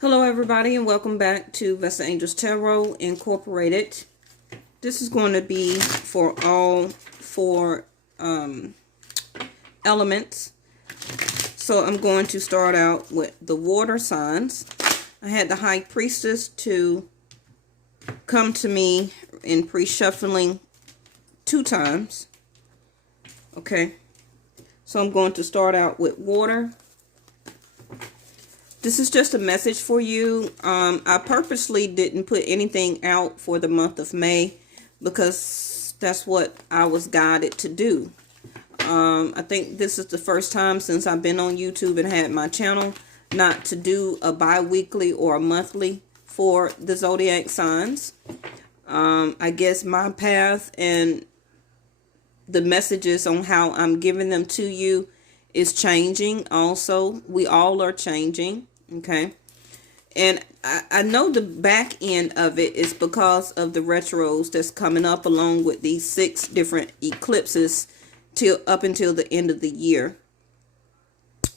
Hello everybody and welcome back to Vesta Angels Tarot Incorporated. This is going to be for all four elements. So I'm going to start out with the water signs. I had the High Priestess to come to me in pre-shuffling 2 times. Okay, so I'm going to start out with water. This is just a message for you. I purposely didn't put anything out for the month of May because that's what I was guided to do. I think this is the first time since I've been on YouTube and had my channel not to do a bi-weekly or a monthly for the zodiac signs. I guess my path and the messages on how I'm giving them to you is changing also. We all are changing. Okay. And I know the back end of it is because of the retros that's coming up along with these 6 different eclipses up until the end of the year.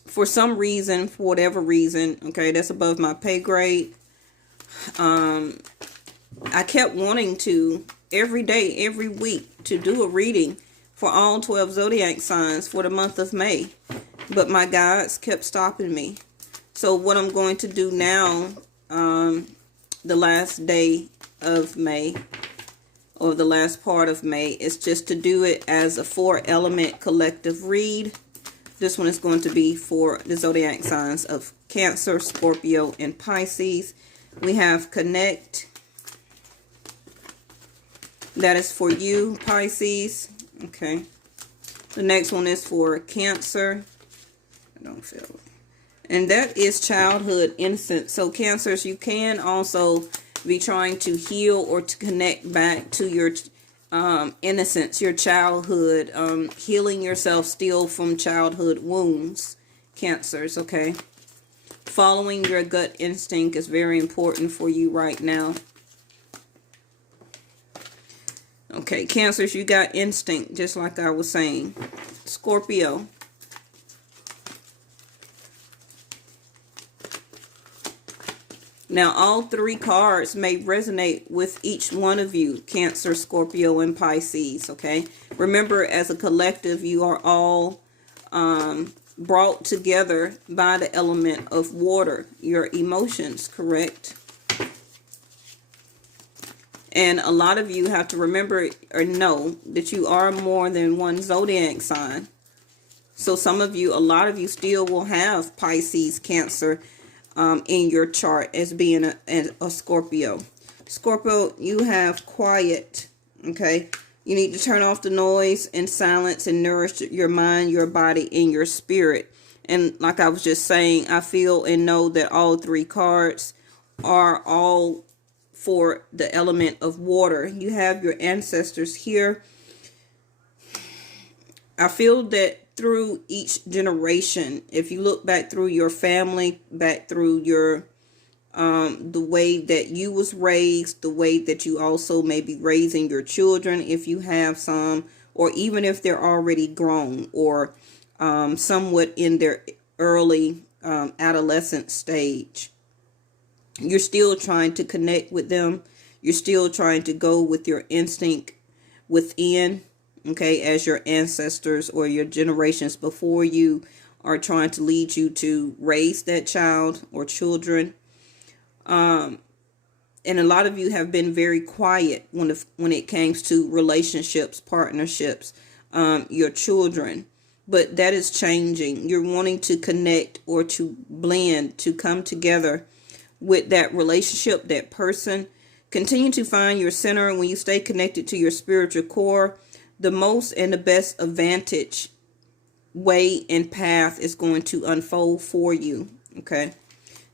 For some reason, for whatever reason, okay, that's above my pay grade. I kept wanting to every day, every week to do a reading for all 12 zodiac signs for the month of May. But my guides kept stopping me. So what I'm going to do now, the last day of May, or the last part of May, is just to do it as a 4-element collective read. This one is going to be for the zodiac signs of Cancer, Scorpio, and Pisces. We have Connect. That is for you, Pisces. Okay. The next one is for Cancer. I don't feel it. And that is childhood innocence. So Cancers, you can also be trying to heal or to connect back to your innocence, your childhood, healing yourself still from childhood wounds. Cancers, okay? Following your gut instinct is very important for you right now. Okay, Cancers, you got instinct, just like I was saying. Scorpio. Now, all 3 cards may resonate with each one of you, Cancer, Scorpio, and Pisces, okay? Remember, as a collective, you are all brought together by the element of water, your emotions, correct? And a lot of you have to remember or know that you are more than one zodiac sign. So some of you, a lot of you still will have Pisces, Cancer, in your chart as being a Scorpio. Scorpio, you have quiet, okay? You need to turn off the noise and silence and nourish your mind, your body, and your spirit. And like I was just saying, I feel and know that all 3 cards are all for the element of water. You have your ancestors here. I feel that through each generation, if you look back through your family, back through your the way that you was raised, the way that you also may be raising your children if you have some, or even if they're already grown or somewhat in their early adolescent stage, you're still trying to connect with them. You're still trying to go with your instinct within. Okay, as your ancestors or your generations before you are trying to lead you to raise that child or children. And a lot of you have been very quiet when it comes to relationships, partnerships, your children. But that is changing. You're wanting to connect or to blend, to come together with that relationship, that person. Continue to find your center. When you stay connected to your spiritual core, the most and the best advantage way and path is going to unfold for you. Okay.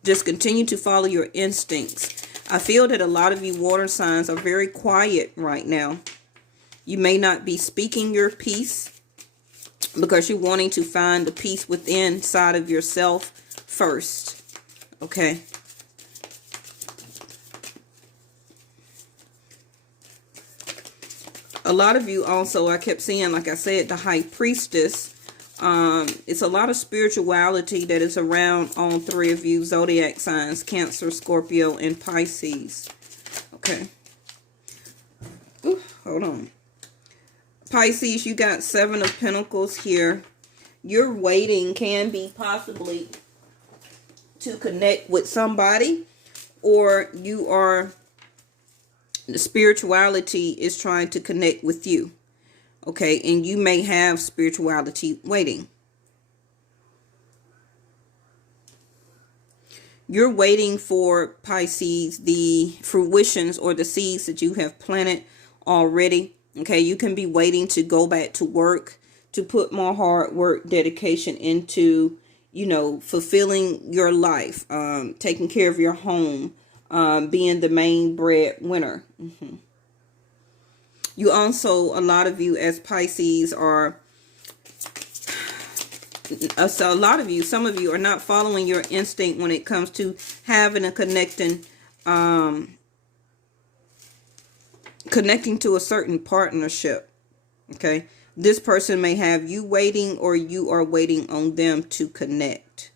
Just continue to follow your instincts. I feel that a lot of you water signs are very quiet right now. You may not be speaking your piece because you're wanting to find the peace within inside of yourself first. Okay. A lot of you also, I kept seeing, like I said, the High Priestess It's a lot of spirituality that is around all three of you zodiac signs, Cancer, Scorpio, and Pisces. Okay. Ooh, hold on. Pisces, you got Seven of Pentacles here. Your waiting can be possibly to connect with somebody, or you are, the spirituality is trying to connect with you. Okay, and you may have spirituality waiting. You're waiting for, Pisces, the fruitions or the seeds that you have planted already. Okay, you can be waiting to go back to work, to put more hard work, dedication into, fulfilling your life, taking care of your home, being the main breadwinner. You also, a lot of you as Pisces are, so a lot of you, some of you are not following your instinct when it comes to having a connecting to a certain partnership. Okay. This person may have you waiting, or you are waiting on them to connect.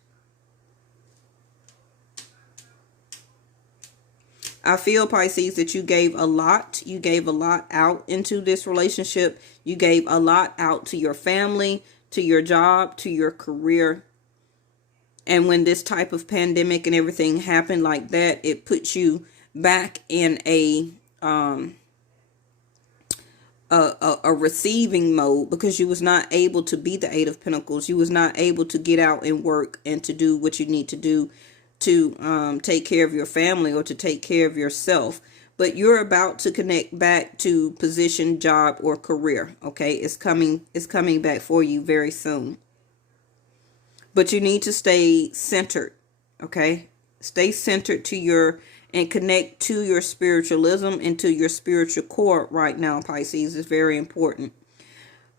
I feel, Pisces, that you gave a lot. You gave a lot out into this relationship. You gave a lot out to your family, to your job, to your career. And when this type of pandemic and everything happened like that, it puts you back in a receiving mode, because you was not able to be the Eight of Pentacles. You was not able to get out and work and to do what you need to do to take care of your family or to take care of yourself. But you're about to connect back to position, job, or career. Okay, it's coming back for you very soon. But you need to stay centered. Okay, stay centered and connect to your spiritualism and to your spiritual core right now, Pisces. Is very important.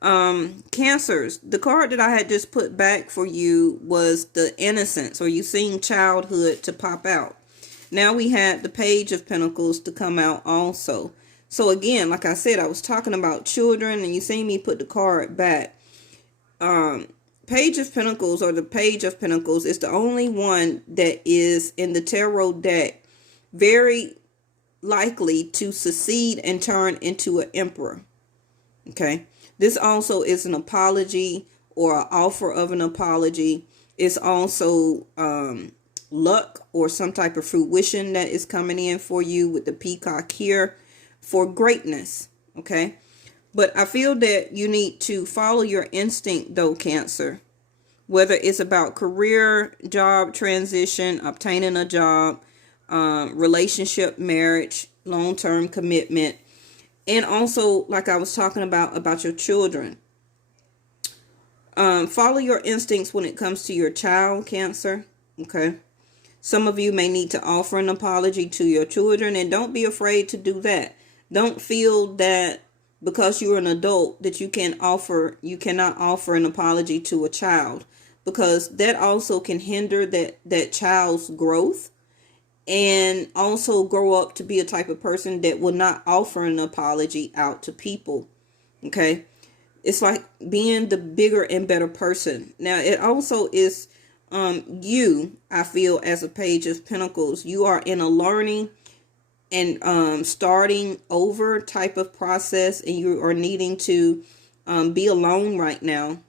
Cancers, the card that I had just put back for you was the innocence, or you seeing childhood, to pop out. Now we had the Page of Pentacles to come out also. So again, like I said, I was talking about children, and you see me put the card back. Page of Pentacles, or the Page of Pentacles, is the only one that is in the tarot deck very likely to succeed and turn into an emperor. Okay. This also is an apology, or an offer of an apology. It's also luck, or some type of fruition that is coming in for you with the peacock here, for greatness. Okay. But I feel that you need to follow your instinct though, Cancer. Whether it's about career, job transition, obtaining a job, relationship, marriage, long-term commitment. And also, like I was talking about your children. Follow your instincts when it comes to your child, Cancer. Okay. Some of you may need to offer an apology to your children, and don't be afraid to do that. Don't feel that because you're an adult that you cannot offer an apology to a child, because that also can hinder that child's growth, and also grow up to be a type of person that will not offer an apology out to people. Okay. It's like being the bigger and better person. Now, it also is you, I feel, as a Page of Pentacles, you are in a learning and starting over type of process, and you are needing to be alone right now.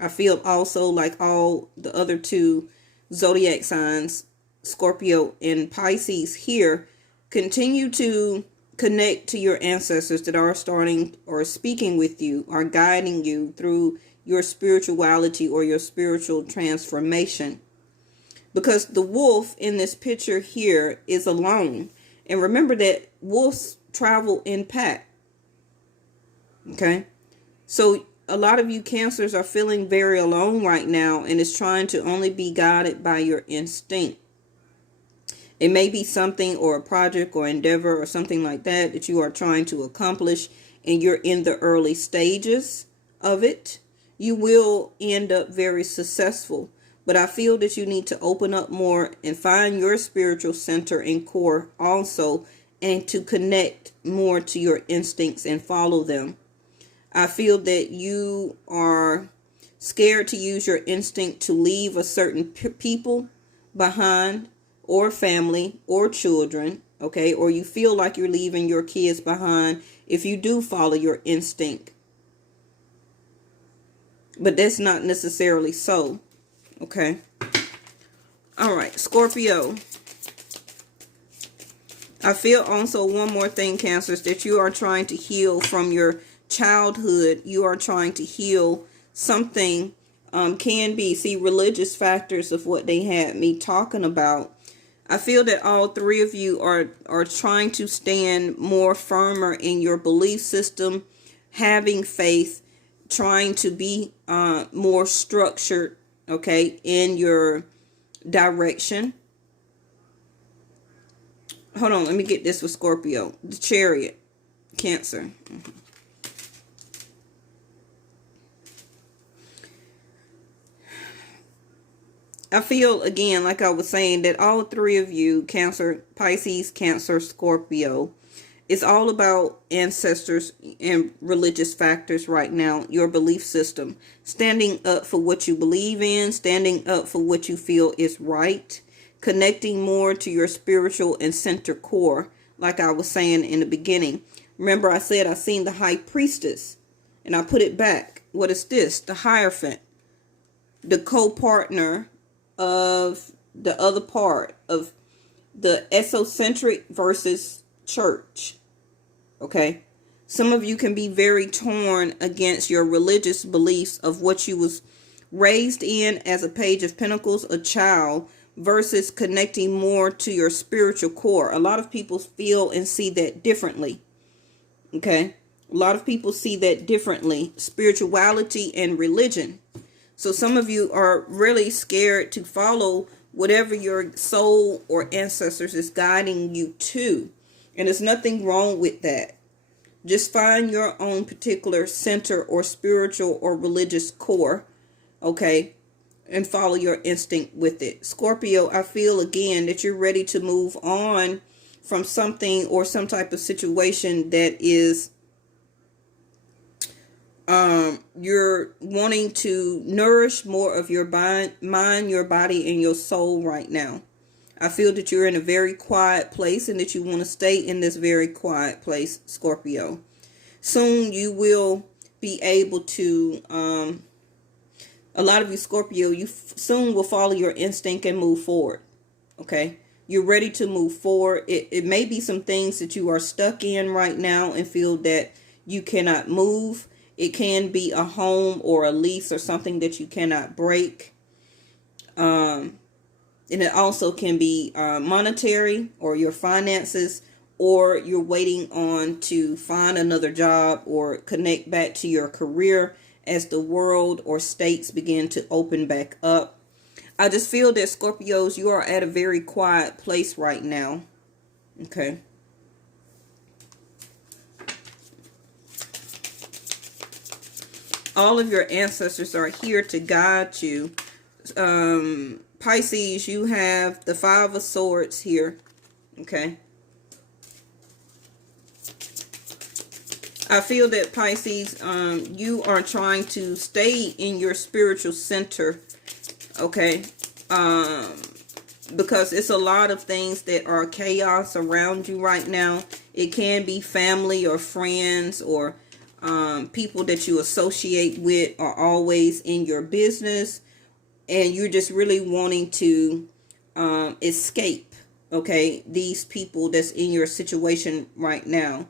I feel also like all the other two zodiac signs, Scorpio and Pisces here, continue to connect to your ancestors that are starting or speaking with you, are guiding you through your spirituality or your spiritual transformation. Because the wolf in this picture here is alone. And remember that wolves travel in pack. Okay. So a lot of you Cancers are feeling very alone right now, and is trying to only be guided by your instinct. It may be something, or a project or endeavor or something like that you are trying to accomplish, and you're in the early stages of it. You will end up very successful. But I feel that you need to open up more and find your spiritual center and core also, and to connect more to your instincts and follow them. I feel that you are scared to use your instinct to leave a certain people behind, or family, or children, okay? Or you feel like you're leaving your kids behind if you do follow your instinct. But that's not necessarily so, okay? All right, Scorpio. I feel also one more thing, Cancers, that you are trying to heal from your childhood. You are trying to heal something, can be, see, religious factors of what they had me talking about. I feel that all three of you are trying to stand more firmer in your belief system, having faith, trying to be more structured, okay, in your direction. Hold on, let me get this with Scorpio. The Chariot, Cancer. I feel, again, like I was saying, that all three of you, Cancer, Pisces, Cancer, Scorpio, it's all about ancestors and religious factors right now, your belief system. Standing up for what you believe in, standing up for what you feel is right, connecting more to your spiritual and center core, like I was saying in the beginning. Remember I said I seen the High Priestess, and I put it back. What is this? The Hierophant, the co-partner of the other part of the esocentric versus church. Okay, some of you can be very torn against your religious beliefs of what you was raised in as a Page of Pentacles, a child, versus connecting more to your spiritual core. A lot of people feel and see that differently. Okay, a lot of people see that differently, spirituality and religion. So some of you are really scared to follow whatever your soul or ancestors is guiding you to. And there's nothing wrong with that. Just find your own particular center or spiritual or religious core, okay, and follow your instinct with it. Scorpio, I feel again that you're ready to move on from something or some type of situation that is you're wanting to nourish more of your mind, your body, and your soul right now. I feel that you're in a very quiet place and that you want to stay in this very quiet place, Scorpio. Soon you will be able to, a lot of you Scorpio, you soon will follow your instinct and move forward. Okay. You're ready to move forward. It may be some things that you are stuck in right now and feel that you cannot move. It can be a home or a lease or something that you cannot break. And it also can be monetary or your finances, or you're waiting on to find another job or connect back to your career as the world or states begin to open back up. I just feel that Scorpios, you are at a very quiet place right now. Okay. All of your ancestors are here to guide you. Pisces, you have the Five of Swords here. Okay. I feel that Pisces, you are trying to stay in your spiritual center. Okay. Because it's a lot of things that are chaos around you right now. It can be family or friends or people that you associate with are always in your business, and you're just really wanting to escape, okay, these people that's in your situation right now.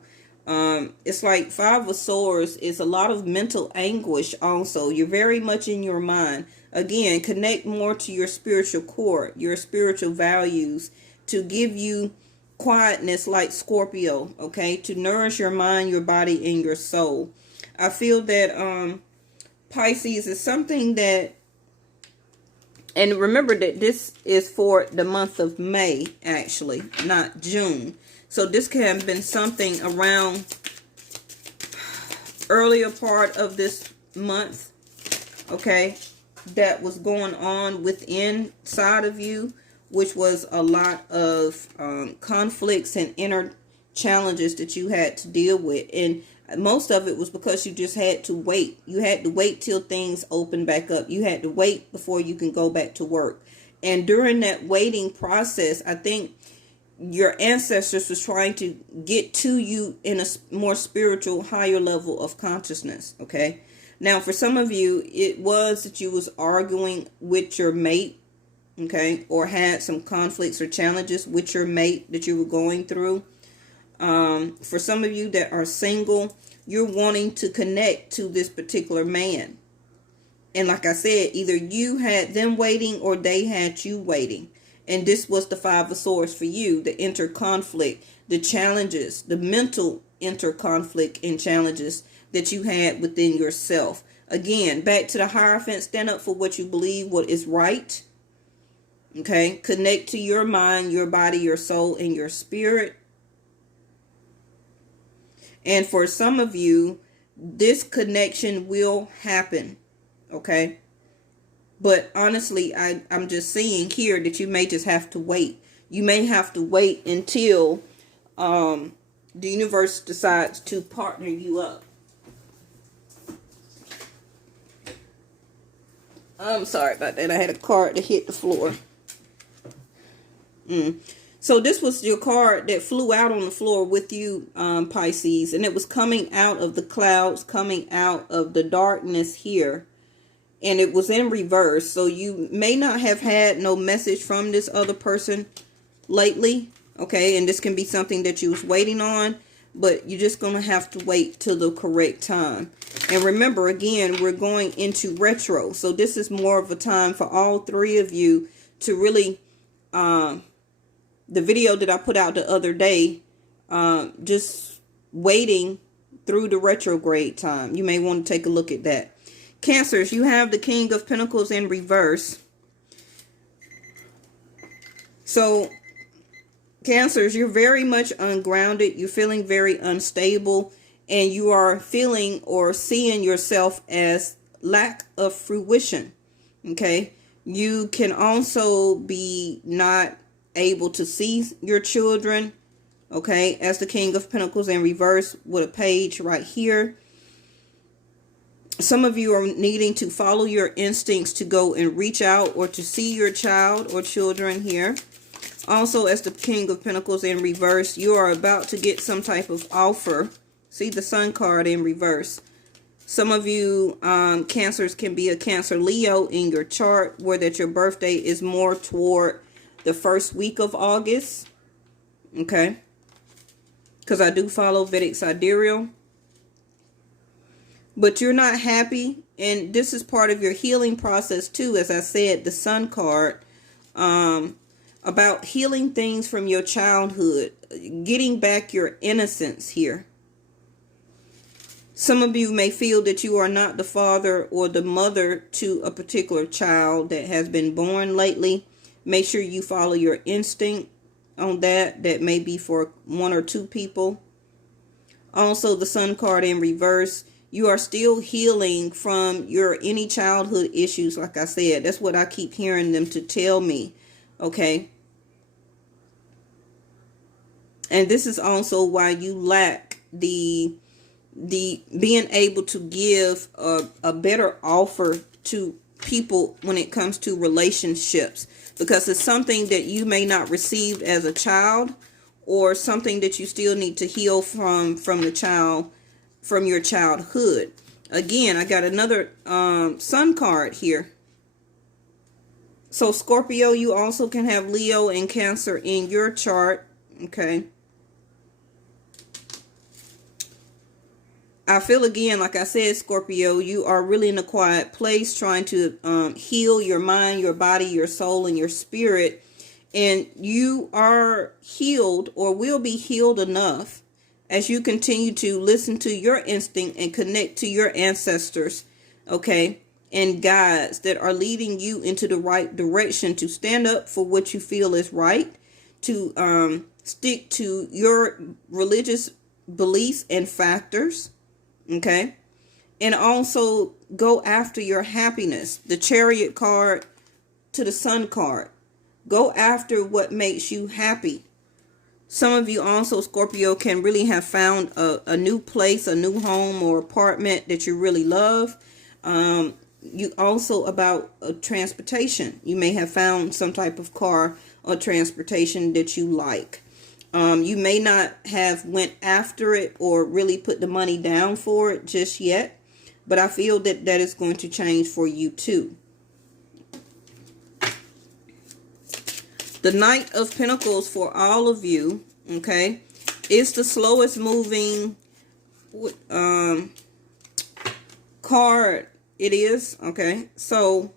It's like Five of Swords is a lot of mental anguish also. You're very much in your mind. Again, connect more to your spiritual core, your spiritual values, to give you quietness like Scorpio, okay, to nourish your mind, your body, and your soul. I feel that Pisces is something that, and remember that this is for the month of May, actually, not June. So this can have been something around earlier part of this month, okay, that was going on within side of you, which was a lot of conflicts and inner challenges that you had to deal with. And Most of it was because you just had to wait. You had to wait till things open back up. You had to wait before you can go back to work. And during that waiting process, I think your ancestors was trying to get to you in a more spiritual, higher level of consciousness. Okay. Now, for some of you, it was that you was arguing with your mate. Okay. Or had some conflicts or challenges with your mate that you were going through. For some of you that are single, you're wanting to connect to this particular man. And like I said, either you had them waiting or they had you waiting. And this was the Five of Swords for you, the interconflict, the challenges, the mental interconflict and challenges that you had within yourself. Again, back to the Hierophant, stand up for what you believe, what is right. Okay, connect to your mind, your body, your soul, and your spirit. And for some of you, this connection will happen. Okay. But honestly, I'm just seeing here that you may just have to wait. You may have to wait until the universe decides to partner you up. I'm sorry about that. I had a card that hit the floor. So this was your card that flew out on the floor with you, Pisces. And it was coming out of the clouds, coming out of the darkness here. And it was in reverse. So you may not have had no message from this other person lately. Okay. And this can be something that you was waiting on. But you're just going to have to wait till the correct time. And remember, again, we're going into retro. So this is more of a time for all three of you to really... the video that I put out the other day, just waiting through the retrograde time. You may want to take a look at that. Cancers, you have the King of Pentacles in reverse. So, Cancers, you're very much ungrounded. You're feeling very unstable. And you are feeling or seeing yourself as lack of fruition. Okay? You can also be not able to see your children. Okay? As the King of Pentacles in reverse with a page right here. Some of you are needing to follow your instincts to go and reach out or to see your child or children here. Also, as the King of Pentacles in reverse, you are about to get some type of offer. See the Sun card in reverse. Some of you Cancers can be a Cancer Leo in your chart, where that your birthday is more toward the first week of August. Okay. Because I do follow Vedic Sidereal. But you're not happy. And this is part of your healing process too. As I said, the Sun card. About healing things from your childhood. Getting back your innocence here. Some of you may feel that you are not the father or the mother to a particular child that has been born lately. Make sure you follow your instinct on that. That may be for one or two people. Also, the Sun card in reverse. You are still healing from your any childhood issues. Like I said, that's what I keep hearing them to tell me. Okay. And this is also why you lack the being able to give a better offer to people when it comes to relationships, because it's something that you may not receive as a child, or something that you still need to heal from the child, from your childhood. Again, I got another Sun card here. So Scorpio, you also can have Leo and Cancer in your chart. Okay. I feel again, like I said, Scorpio, you are really in a quiet place trying to heal your mind, your body, your soul, and your spirit. And you are healed, or will be healed enough, as you continue to listen to your instinct and connect to your ancestors, okay, and guides that are leading you into the right direction to stand up for what you feel is right, to stick to your religious beliefs and factors. Okay. And also go after your happiness. The Chariot card to the Sun card. Go after what makes you happy. Some of you also, Scorpio, can really have found a new place, a new home or apartment that you really love. You also about transportation. You may have found some type of car or transportation that you like. You may not have went after it or really put the money down for it just yet, but I feel that that is going to change for you too. The Knight of Pentacles for all of you, okay, is the slowest moving card. It is, okay. So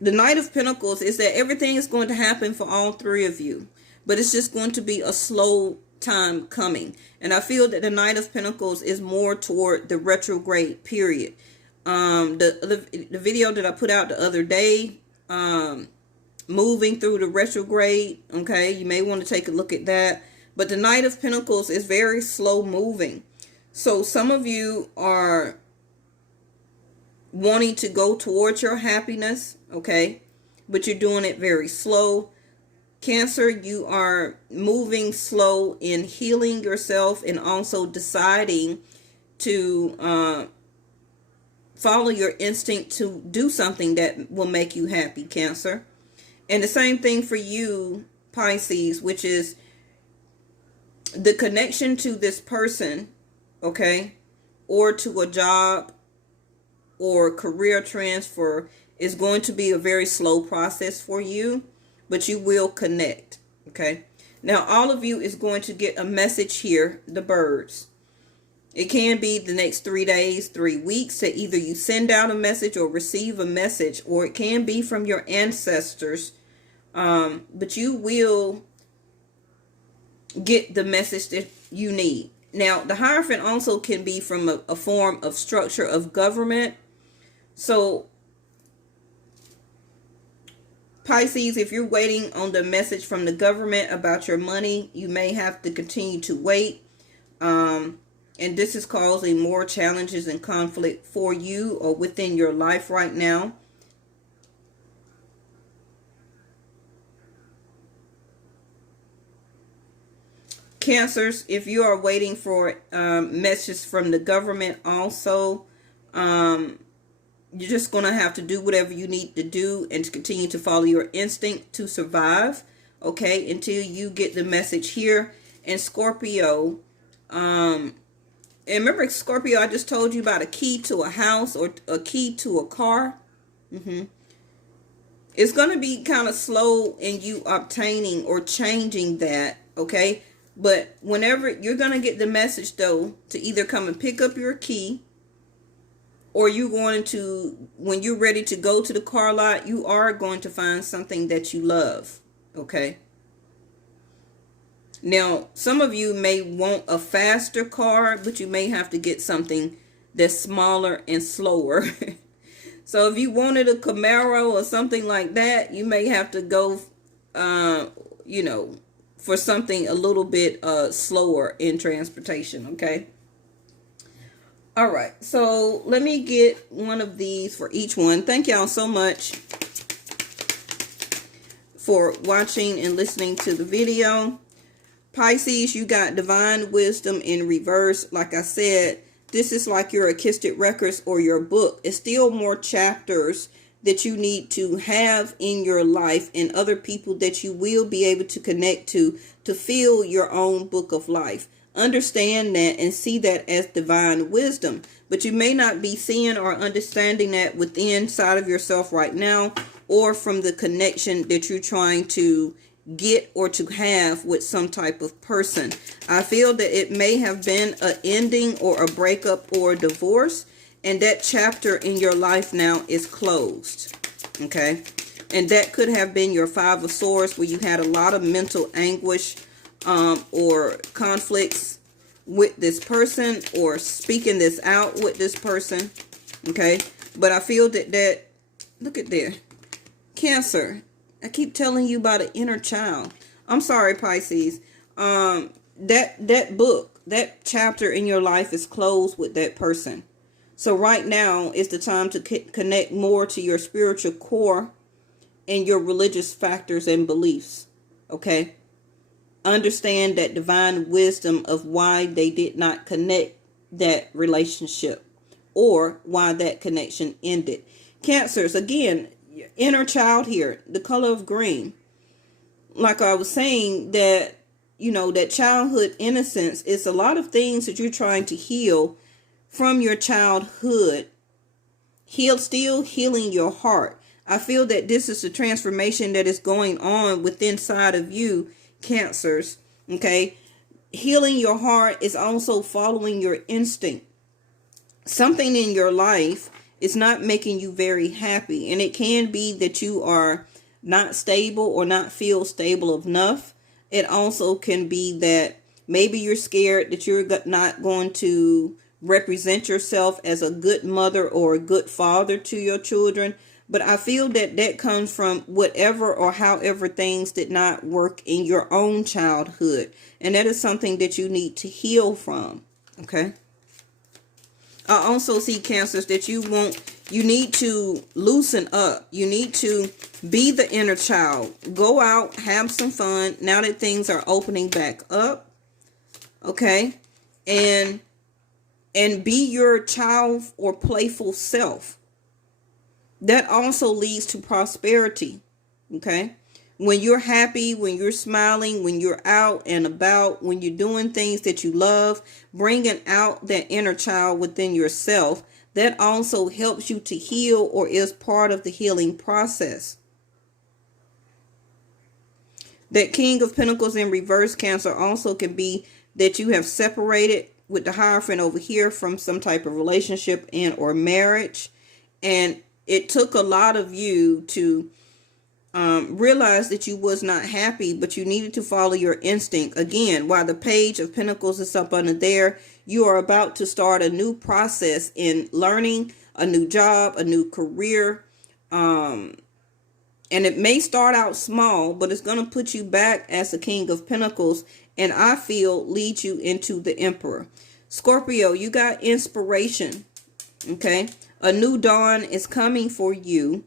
the Knight of Pentacles is that everything is going to happen for all three of you, but it's just going to be a slow time coming. And I feel that the Knight of Pentacles is more toward the retrograde period. The video that I put out the other day, moving through the retrograde, okay, you may want to take a look at that. But the Knight of Pentacles is very slow moving. So some of you are wanting to go towards your happiness, okay, but you're doing it very slow. Cancer, you are moving slow in healing yourself and also deciding to follow your instinct to do something that will make you happy, Cancer. And the same thing for you, Pisces, which is the connection to this person, okay, or to a job or career transfer is going to be a very slow process for you, but you will connect, okay? Now, all of you is going to get a message here, the birds. It can be the next 3 days, 3 weeks, to either you send out a message or receive a message, or it can be from your ancestors, but you will get the message that you need. Now, the Hierophant also can be from a form of structure of government. So, Pisces, if you're waiting on the message from the government about your money, you may have to continue to wait. And this is causing more challenges and conflict for you or within your life right now. Cancers, if you are waiting for messages from the government also, you're just going to have to do whatever you need to do and to continue to follow your instinct to survive, okay, until you get the message here. And Scorpio, and remember, Scorpio, I just told you about a key to a house or a key to a car. It's going to be kind of slow in you obtaining or changing that, okay? But whenever you're going to get the message, though, to either come and pick up your key, or you're going to, when you're ready to go to the car lot, you are going to find something that you love, okay? Now, some of you may want a faster car, but you may have to get something that's smaller and slower. So if you wanted a Camaro or something like that, you may have to go, you know, for something a little bit slower in transportation, okay? All right, so let me get one of these for each one. Thank y'all so much for watching and listening to the video. Pisces, you got Divine Wisdom in reverse. Like I said, this is like your Akistic Records or your book. It's still more chapters that you need to have in your life and other people that you will be able to connect to fill your own book of life. Understand that and see that as divine wisdom. But you may not be seeing or understanding that within inside of yourself right now, or from the connection that you're trying to get or to have with some type of person. I feel that it may have been an ending or a breakup or a divorce, and that chapter in your life now is closed, okay? And that could have been your Five of Swords, where you had a lot of mental anguish or conflicts with this person, or speaking this out with this person, okay? But I feel that look at there, Cancer, I keep telling you about an inner child. I'm sorry, Pisces. That book, that chapter in your life is closed with that person. So right now is the time to connect more to your spiritual core and your religious factors and beliefs. Okay. Understand that divine wisdom of why they did not connect that relationship or why that connection ended. Cancers, again, inner child here, the color of green. Like I was saying, that, that childhood innocence is a lot of things that you're trying to heal from your childhood. Still healing your heart. I feel that this is the transformation that is going on within inside of you, Cancers. Okay. Healing your heart is also following your instinct. Something in your life is not making you very happy. And it can be that you are not stable or not feel stable enough. It also can be that maybe you're scared that you're not going to represent yourself as a good mother or a good father to your children. But I feel that that comes from whatever or however things did not work in your own childhood. And that is something that you need to heal from. Okay. I also see, Cancers, that you need to loosen up. You need to be the inner child. Go out, have some fun now that things are opening back up. Okay. And be your child or playful self. That also leads to prosperity. Okay. When you're happy, when you're smiling, when you're out and about, when you're doing things that you love, bringing out that inner child within yourself, that also helps you to heal or is part of the healing process. That King of Pentacles in reverse, Cancer, also can be that you have separated with the Hierophant over here from some type of relationship and or marriage. And it took a lot of you to realize that you was not happy, but you needed to follow your instinct. Again, while the Page of Pentacles is up under there, you are about to start a new process in learning a new job, a new career. And it may start out small, but it's going to put you back as the King of Pentacles. And I feel lead you into the Emperor. Scorpio, you got inspiration. Okay. A new dawn is coming for you.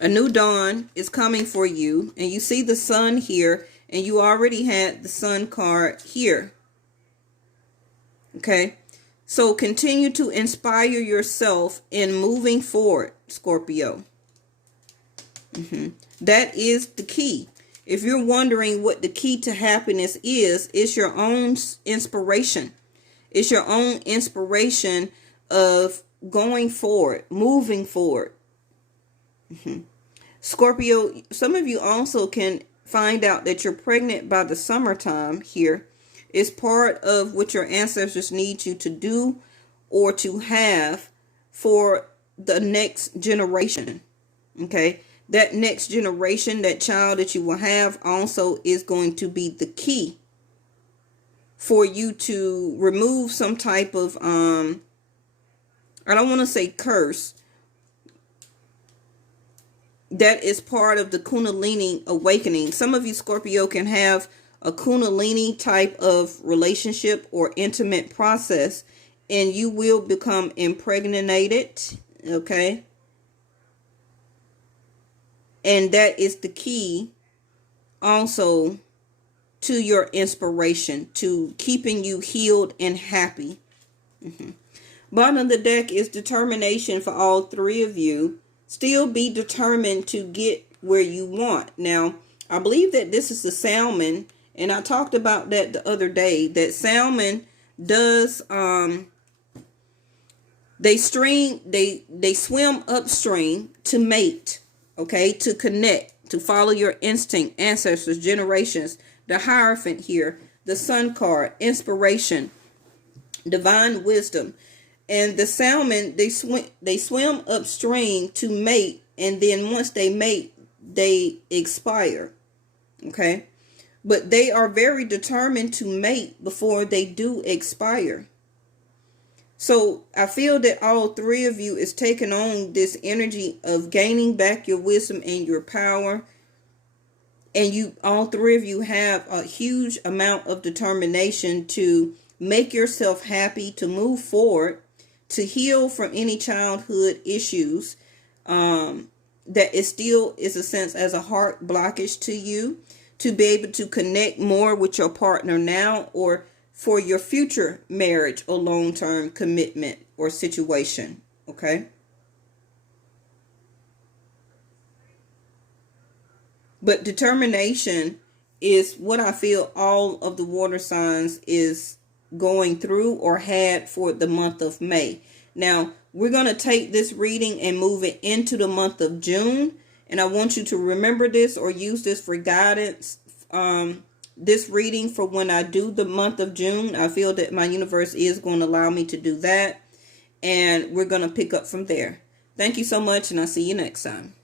A new dawn is coming for you. And you see the sun here. And you already had the sun card here. Okay. So continue to inspire yourself in moving forward, Scorpio. That is the key. If you're wondering what the key to happiness is, it's your own inspiration. It's your own inspiration of going forward, moving forward. Scorpio, some of you also can find out that you're pregnant by the summertime here. It's part of what your ancestors need you to do or to have for the next generation. Okay. That next generation, that child that you will have also is going to be the key for you to remove some type of, I don't want to say curse. That is part of the Kundalini awakening. Some of you, Scorpio, can have a Kundalini type of relationship or intimate process, and you will become impregnated. Okay. And that is the key also to your inspiration, to keeping you healed and happy. Bottom of the deck is determination for all three of you. Still be determined to get where you want. Now, I believe that this is the salmon, and I talked about that the other day, that salmon does, they swim upstream to mate, okay, to connect, to follow your instinct, ancestors, generations. The Hierophant here, the Sun card, inspiration, divine wisdom. And the salmon, they swim upstream to mate, and then once they mate, they expire. Okay? But they are very determined to mate before they do expire. So I feel that all three of you is taking on this energy of gaining back your wisdom and your power. And all three of you have a huge amount of determination to make yourself happy, to move forward, to heal from any childhood issues. that it still is a sense as a heart blockage to you to be able to connect more with your partner now, or for your future marriage or long-term commitment or situation. Okay. But determination is what I feel all of the water signs is going through or had for the month of May. Now, we're going to take this reading and move it into the month of June. And I want you to remember this or use this for guidance. This reading for when I do the month of June, I feel that my universe is going to allow me to do that. And we're going to pick up from there. Thank you so much, and I'll see you next time.